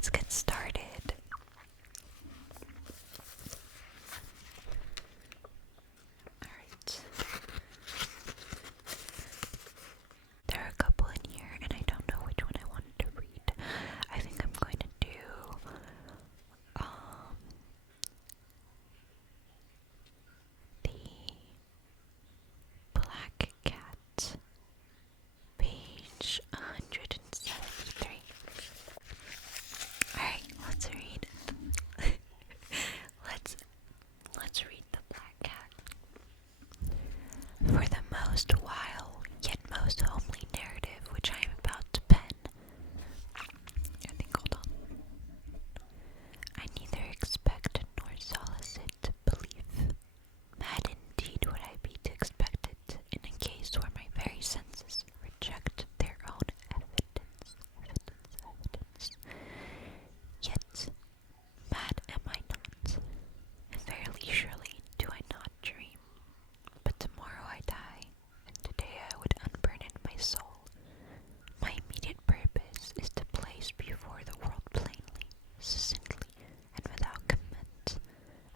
let's get started. Alright. There are a couple in here, and I don't know which one I wanted to read. I think I'm going to do the Black Cat, page 173. Alright, let's read. let's read the Black Cat. For the most wild, yet most homely narrative which I am about to pen, hold on. I neither expect nor solicit belief. Mad indeed would I be to expect it in a case where my very senses reject their own evidence. Yet, mad am I not. Fairly surely do I not dream. But tomorrow I die, and today I would unburden my soul. My immediate purpose is to place before the world plainly, succinctly, and without comment,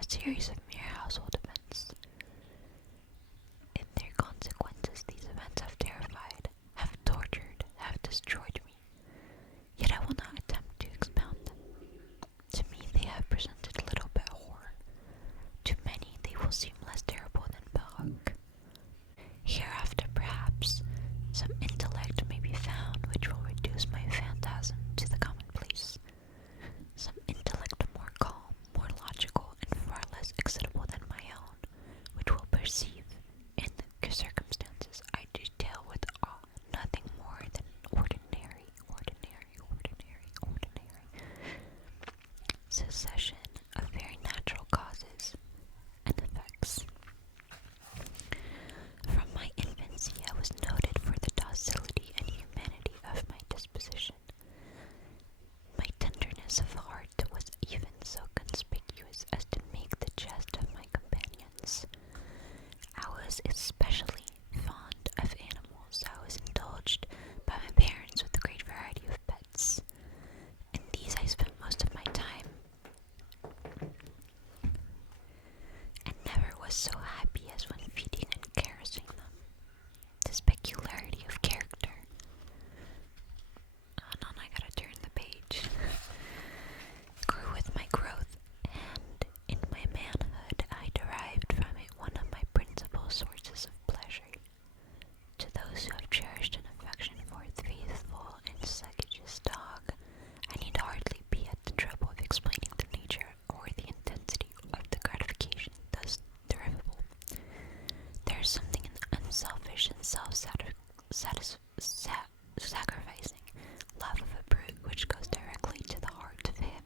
a series of mere household events. In their consequences, these events have terrified, have tortured, have destroyed me. Yet I will not attempt to expound them. To me they have presented little but horror. To many they will seem less terrible than Baroque. Hereafter, perhaps, some intellect may be found which will reduce my phantasm to the commonplace. Some intellect more calm, more logical, and far less excitable than my own, which will perceive, in the circumstances I detail with awe, nothing more than ordinary succession of very natural causes and effects. From my infancy I was noted for the docility and humanity of my disposition. My tenderness of heart was even so conspicuous as to make the jest of my companions. I was especially fond of animals. I was indulged by my parents with a great variety of pets. In these I spent most of my time, and never was so happy as when feeding and caressing them. This peculiarity of character. Hold on, I gotta turn the page. Grew with my growth, and in my manhood I derived from it one of my principal sources of pleasure. To those who have cherished an affection for the faithful and sagacious dog, I need hardly be at the trouble of explaining the nature or the intensity of the gratification thus derivable. There is something in the unselfish and self-sacrificing love of a brute which goes directly to the heart of him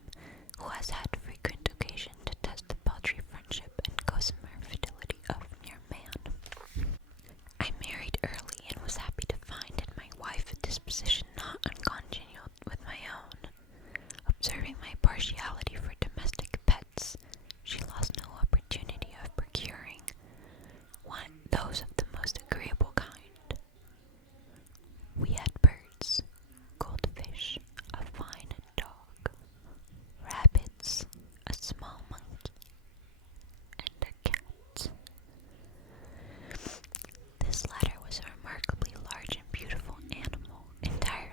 who has had frequent occasion to test the paltry friendship and gossamer fidelity of mere man. I married early and was happy to find in my wife a disposition not uncongenial with my own. Observing my partiality for domestic pets, she lost no opportunity of procuring those of the most agreeable kind. We had birds, goldfish, a fine dog, rabbits, a small monkey, and a cat. This latter was a remarkably large and beautiful animal, entirely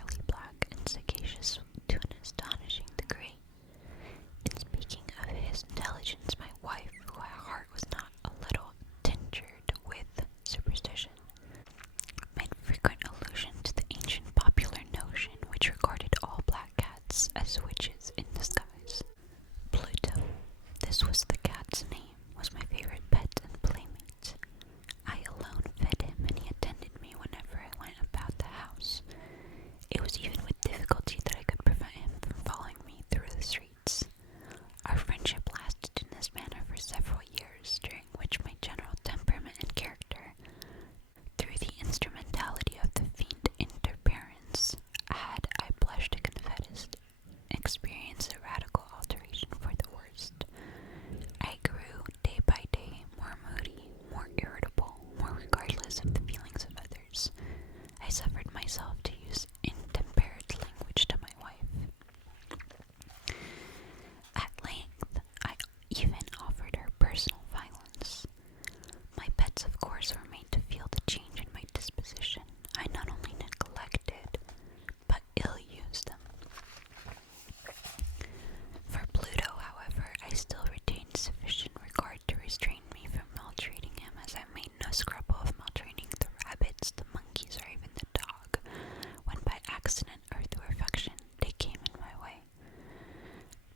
accident or through affection, they came in my way.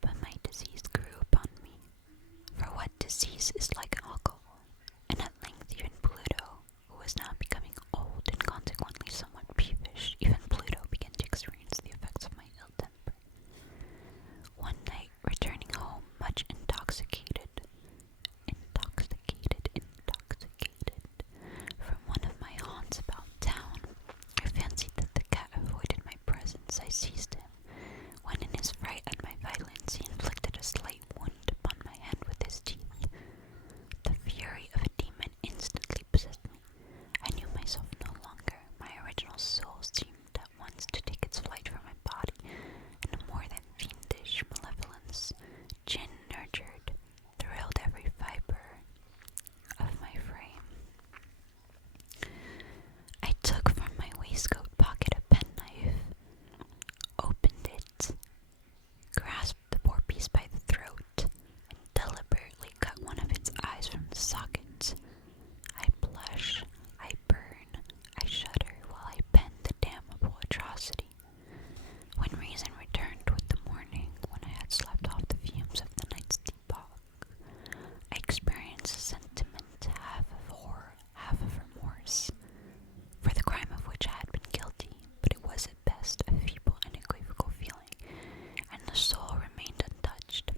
But my disease grew upon me. For what disease is like alcohol? And at length even Pluto, who was now becoming old and consequently somewhat peevish, even Pluto began to experience the effects of my ill temper. One night, returning home much intoxicated from one of my haunts about town, I fancied that the cat avoided my presence. I seized him, when in his fright at my violence he inflicted a slight wound upon my hand with his teeth. The fury of a demon instantly possessed me. I knew myself no longer. My original soul seemed at once to take its flight from my body, and a more than fiendish malevolence, gin-nurtured, thrilled every fibre of my frame. I took from my waistcoat pocket a penknife, opened it, grasped the poor beast by the throat, and deliberately cut one of its eyes from the socket. I blush, I burn, I shudder while I pen the damnable atrocity. When reason returned with the morning, when I had slept off the fumes of the night's debauch, I experienced a sentiment half of horror, half of remorse, for the crime of which I had been guilty, but it was at best a feeble and equivocal feeling, and the soul remained untouched.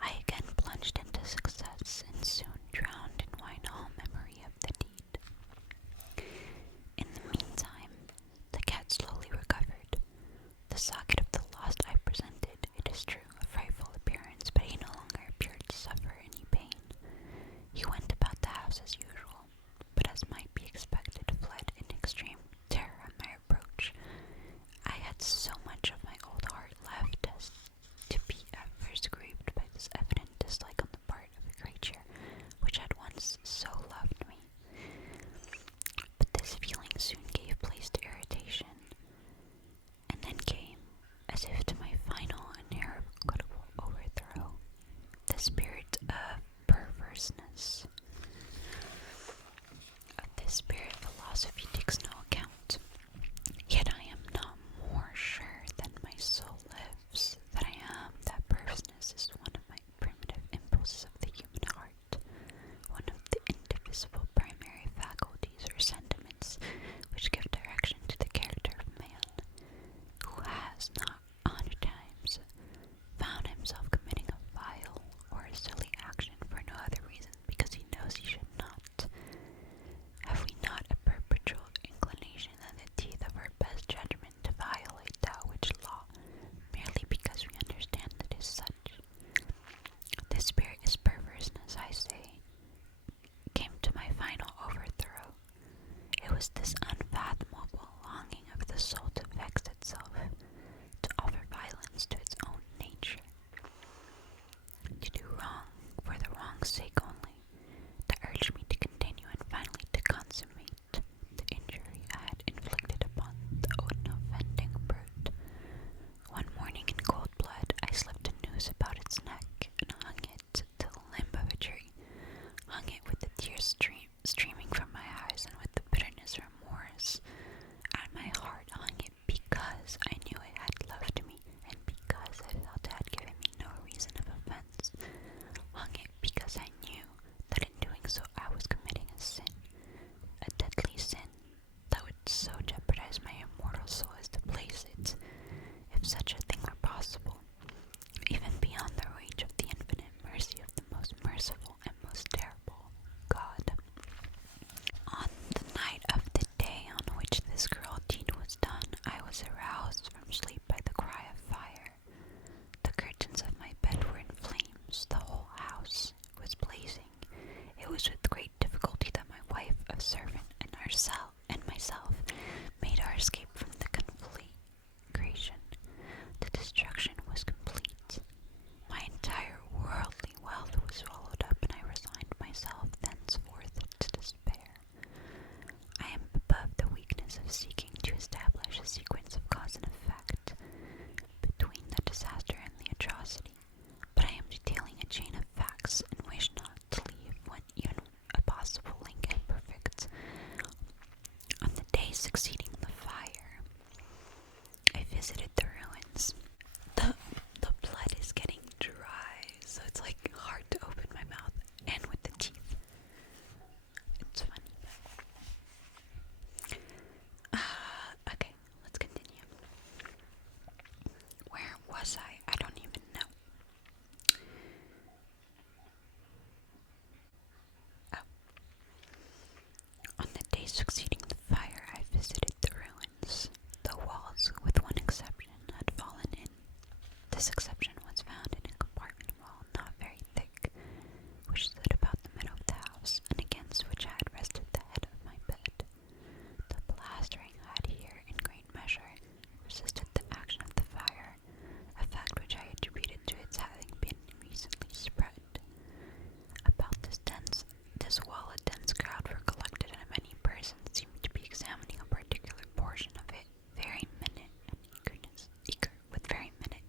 I again plunged into success, and soon drowned in wine all memory of the deed. In the meantime, the cat slowly recovered. The socket of the lost eye presented, it is true, a frightful appearance, but he no longer appeared to suffer any pain. He went about the house as usual, but as might be expected, fled in extreme terror at my approach. I had so much of my old heart left as to be at first grieved by this evident dislike on the part of a creature which had once so loved me. But this feeling soon gave place to irritation, and then came, as if to my final and irrevocable overthrow, the spirit of perverseness. Of this spirit philosophy takes no account, yet I am not more sure than my soul lives that I am that perverseness is one of my primitive impulses of the human heart, one of the indivisible primary faculties or sentiments which give direction to the character of man, who has not 100 times found himself committing a vile or a silly action for no other reason because he knows he should not. Have we not a perpetual inclination in the teeth of our best judgment to violate that which law, merely because we understand it is such? This spirit is perverseness, I say, came to my final overthrow. It was this unfathomable longing of the soul to vex itself, to offer violence to its own nature, to do wrong for the wrong's sake only, that urged me to continue and finally to consummate the injury I had inflicted upon the unoffending brute. One morning in cold blood, I slipped a noose about its neck and hung it to the limb of a tree, hung it with the tears streaming from my eyes and with the bitterness of remorse at my heart, hung it because I knew it had loved me and because I felt it had given me no reason of offense, hung it because I knew that in doing so I was committing a sin, a deadly sin that would so jeopardize my immortal soul as to place it, if such a thing were possible, even beyond the reach of the infinite mercy of the most merciful and most terrible God. On the night of the day on which this cruel deed was done, I was aroused from sleep by the cry of fire. The curtains of my bed were in flames, the whole house was blazing. It was with great difficulty that my wife, a servant, and myself made our escape from the conflagration. The destruction was complete. My entire worldly wealth was swallowed up, and I resigned myself thenceforth to despair. I am above the weakness of seeking to establish a sequence of cause and effect between the disaster and the atrocity, but I am detailing a chain of facts and wish not to leave one even a possible link imperfect. On the day visited the ruins. The blood is getting dry, so it's like hard to open my mouth and with the teeth. It's funny. Okay, let's continue. Where was I? I don't even know. Oh. On the day succeeding the fire, I visited the ruins. The walls, with one exception, had fallen in. This exception was found in a compartment wall not very thick, which stood about the middle of the house, and against which I had rested the head of my bed. The plastering had here, in great measure, resisted the action of the fire, a fact which I attributed to its having been recently spread. About this wall a dense crowd were collected, and many persons seemed to be examining a particular portion of it, very minute and eager with very minute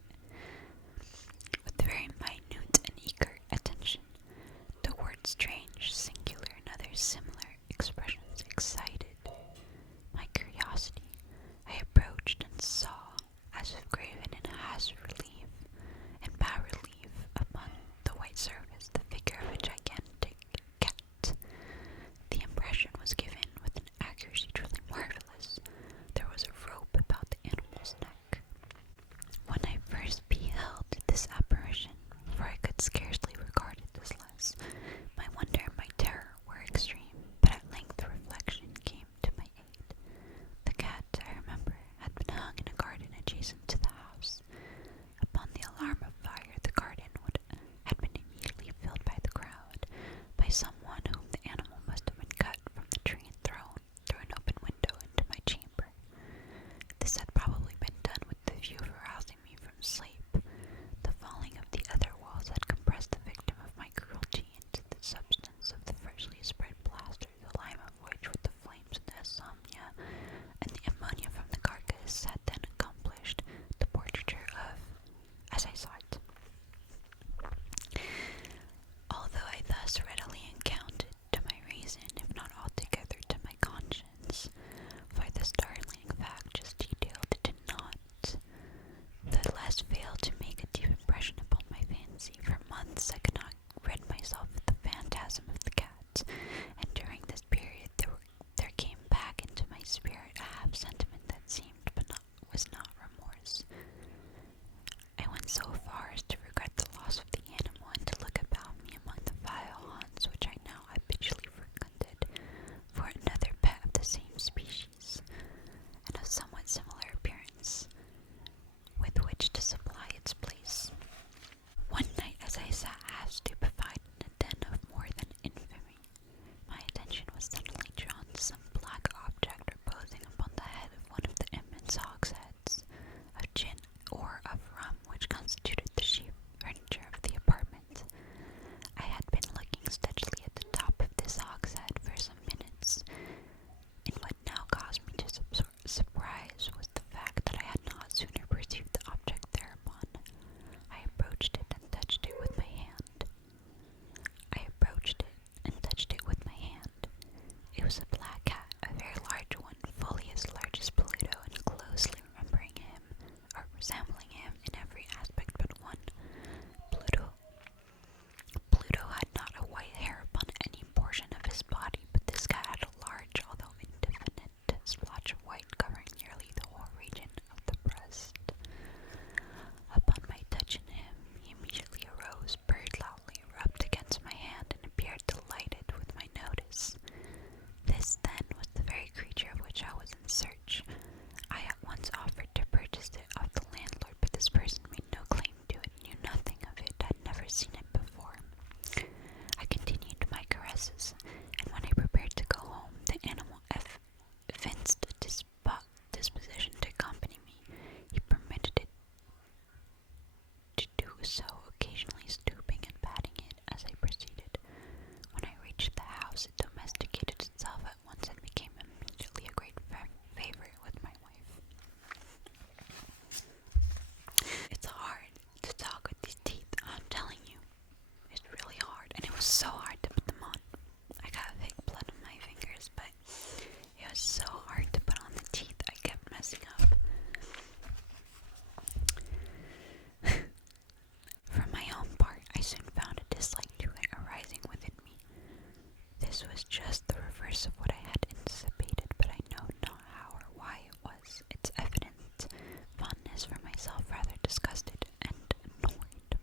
is for myself rather disgusted and annoyed.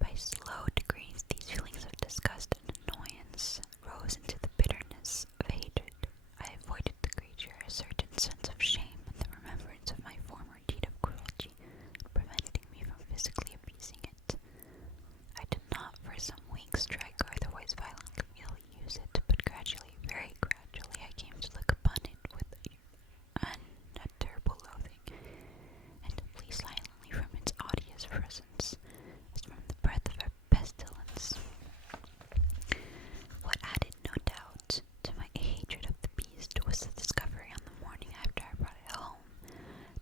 By slow degrees, these feelings of disgust and annoyance rose into the bitterness of hatred. I avoided the creature, a certain sense of shame and the remembrance of my former deed of cruelty, preventing me from physically abusing it. I did not for some weeks strike or otherwise violently ill-use it, but gradually, very gradually, I came to look upon it with a terrible loathing, and to flee silently from its odious presence, as from the breath of a pestilence. What added, no doubt, to my hatred of the beast was the discovery on the morning after I brought it home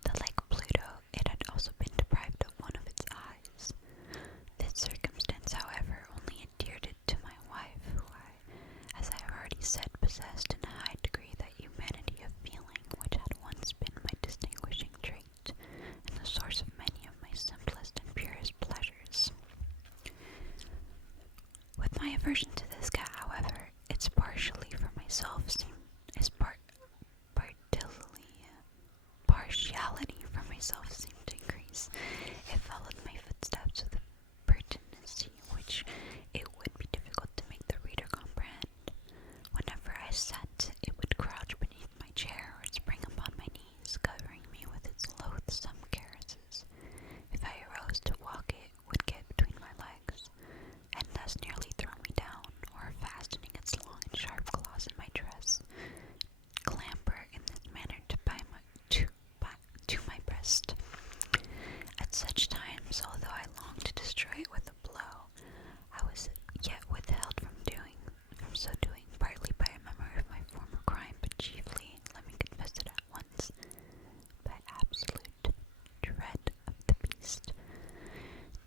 that, like Pluto, it had also been deprived of one of its eyes. This circumstance, however, only endeared it to my wife, who as I have already said, possessed in a high degree that humanity of feeling which had once been my distinguishing trait, and the source of many of my simplest and purest pleasures. With my aversion to this cat, however, its partiality for myself seemed to increase. It followed my footsteps with a pertinacity which it would be difficult to make the reader comprehend. Whenever I sat, it would crouch beneath my chair or spring upon my knees, covering me with its loathsome caresses. If I arose to walk, it would get between my legs, and thus nearly throw me down, or fastening its long and sharp claws in my dress, clamber in this manner to my breast. At such times, although I longed to destroy it with a blow, I was yet withheld from so doing, partly by a memory of my former crime, but chiefly, let me confess it at once, by absolute dread of the beast.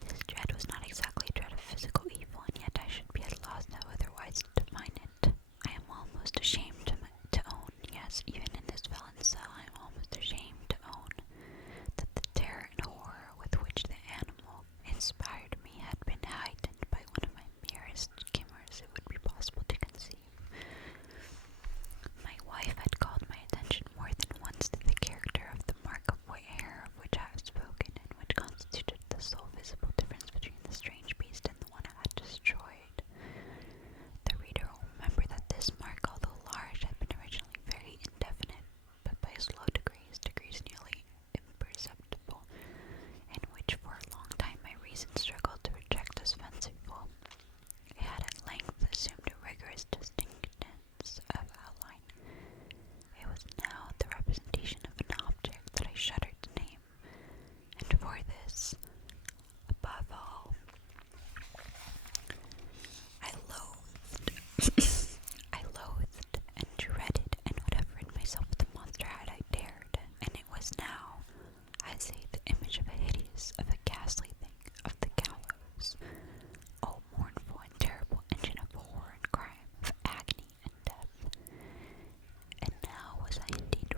This dread was not exactly a dread of physical evil, and yet I should be at loss how otherwise to define it. I am almost ashamed to own, yes, even in this felon's cell, I am almost ashamed to own, that the terror and horror with which the animal inspired me had been heightened by one of my merest chimers it would be possible to conceive. My wife had called my attention more than once to the character of the mark of white hair of which I have spoken, and which constituted the sole visible difference between the strange beast and the one I had destroyed. The reader will remember that this mark, although large, had been originally very indefinite, but by slow degrees nearly imperceptible, and which for a long time my reason struggled to reject as fanciful. It had at length assumed a rigorous distinctness of outline. It was now the representation of an object that I shuddered to name, and for this, above all, I loathed, I loathed and dreaded and would have rid myself of the monster had I dared, and it was now, I say, the image of a ghastly thing, of the gallows. Oh, mournful and terrible engine of horror and crime, of agony and death. And now was I indeed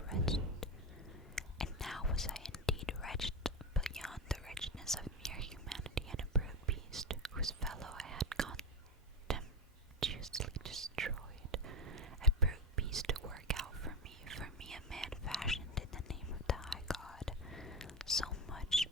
wretched, beyond the wretchedness of mere humanity and a brute beast, whose fellow I had contemptuously destroyed, a brute beast to work out for me a man fashioned in the name of the high God, so much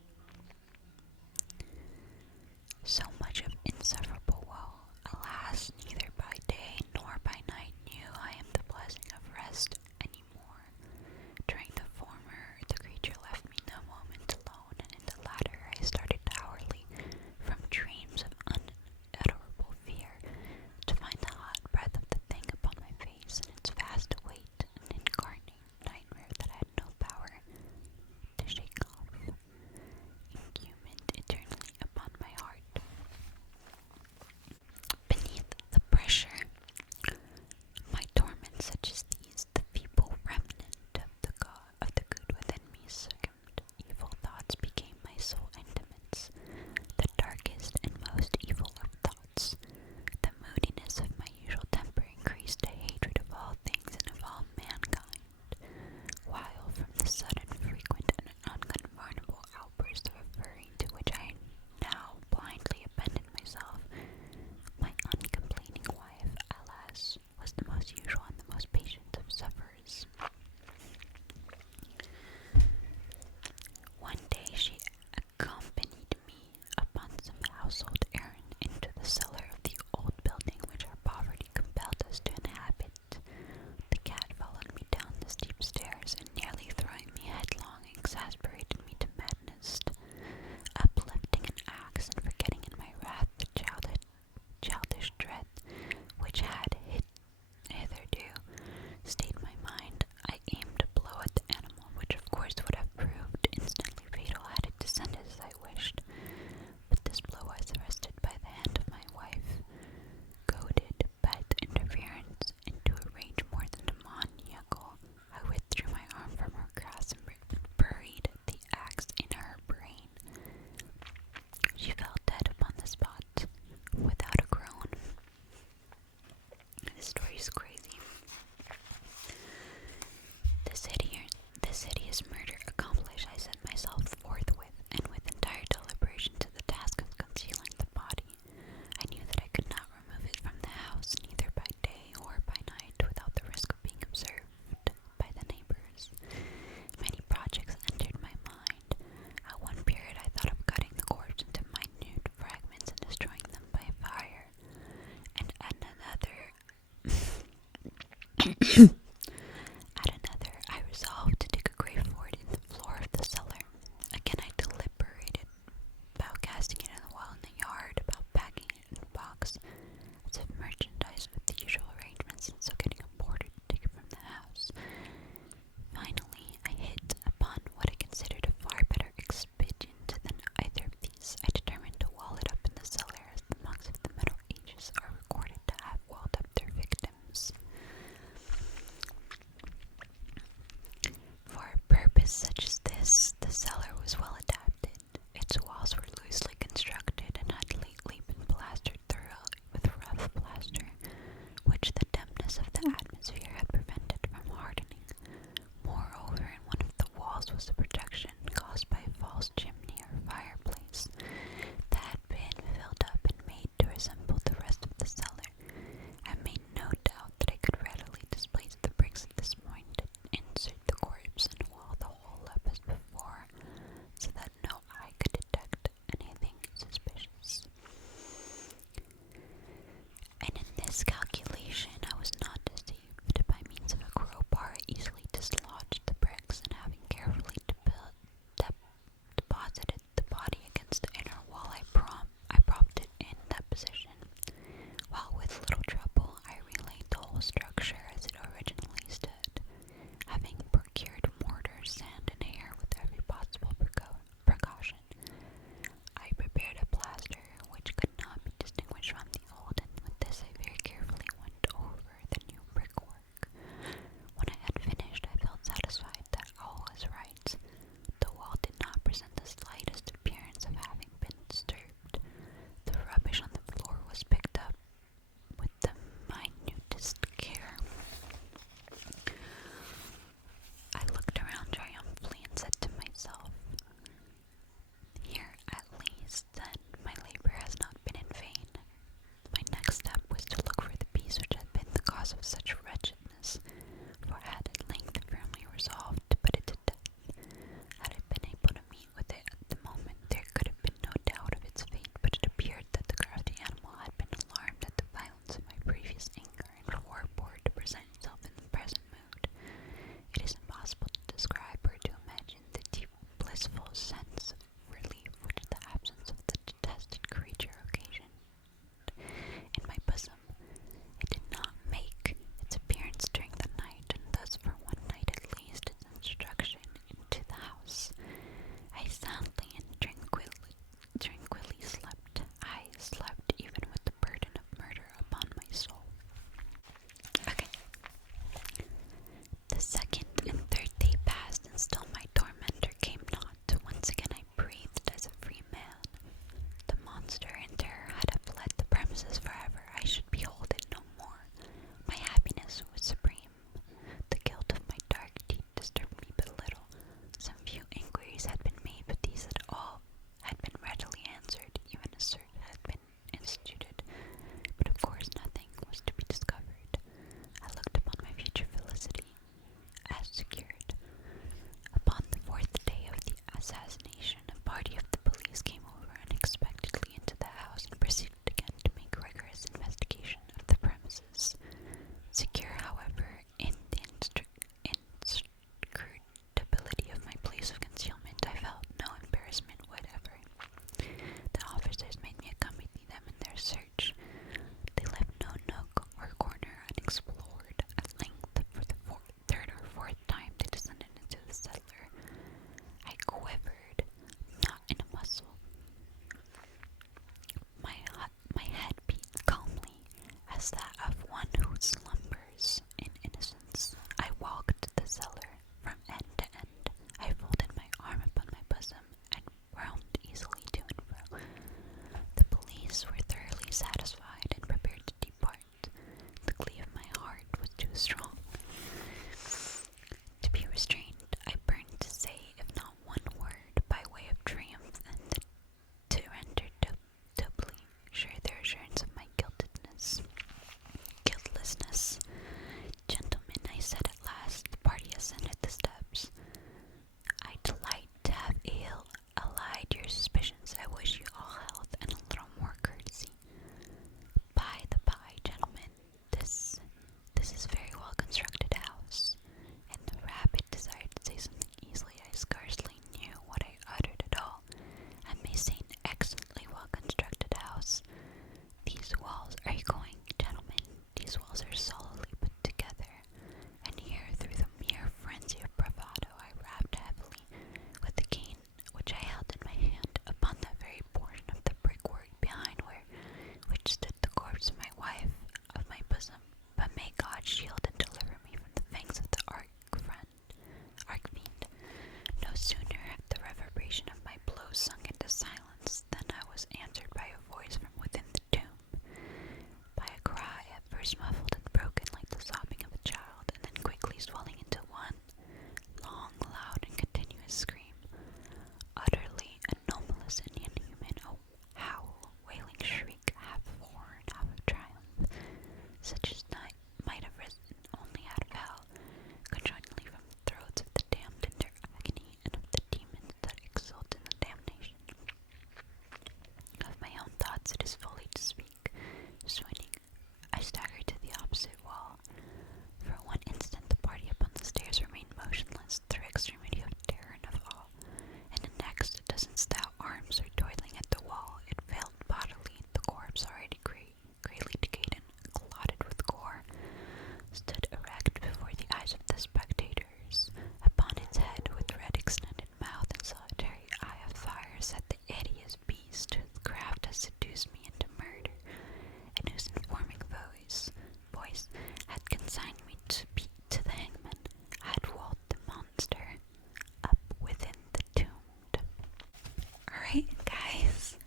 Alright, guys.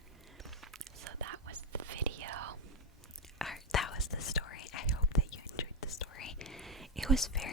So that was the video. Or that was the story. I hope that you enjoyed the story. It was very